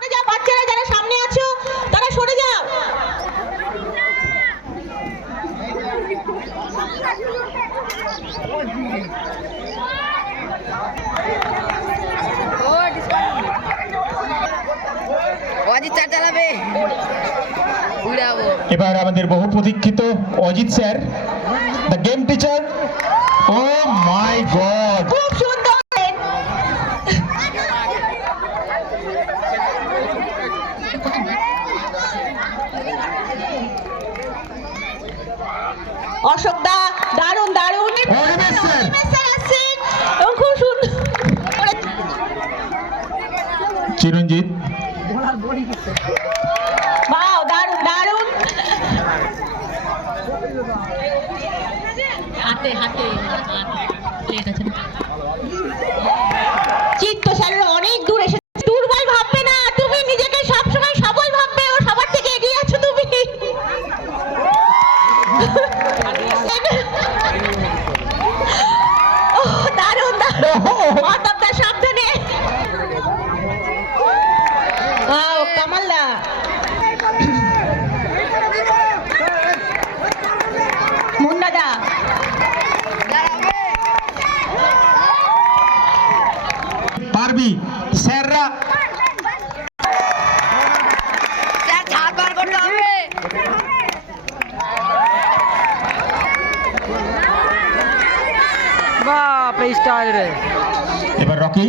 যাও, বাচ্চারা যারা সামনে আছো তারা সরে যাও। এবার আমাদের বহু প্রতীক্ষিত Ajit sir, the game teacher. Oh my god, খুব সুন্দর। অশোক দা দারুণ দারুণ। অনিমেষ স্যার। অনিমেষ স্যার আসছেন এবং খুব সুন্দর। চিরঞ্জিত, বাহ, দারুণ দারুণ। হাতে হাতে চিত্ত স্যারের অনেক দূর এসে দুর্বল ভাববে না, তুমি নিজেকে সবসময় সবল ভাববে। ও সবার থেকে এগিয়ে আছো তুমি। ও দারুণ দারুণ, মাতাব্দা সাবধানে। কামালদা মুন্নাদা পারবি স্যাররা। এবার রকি,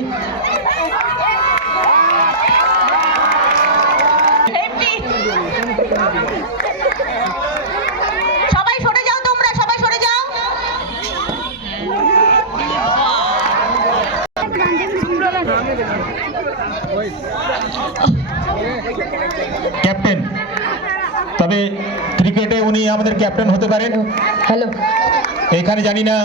সবাই সরে যাও, তোমরা সবাই সরে যাও। ক্যাপ্টেন, তবে ক্রিকেটে উনি আমাদের ক্যাপ্টেন হতে পারেন। হ্যালো, এখানে জানি না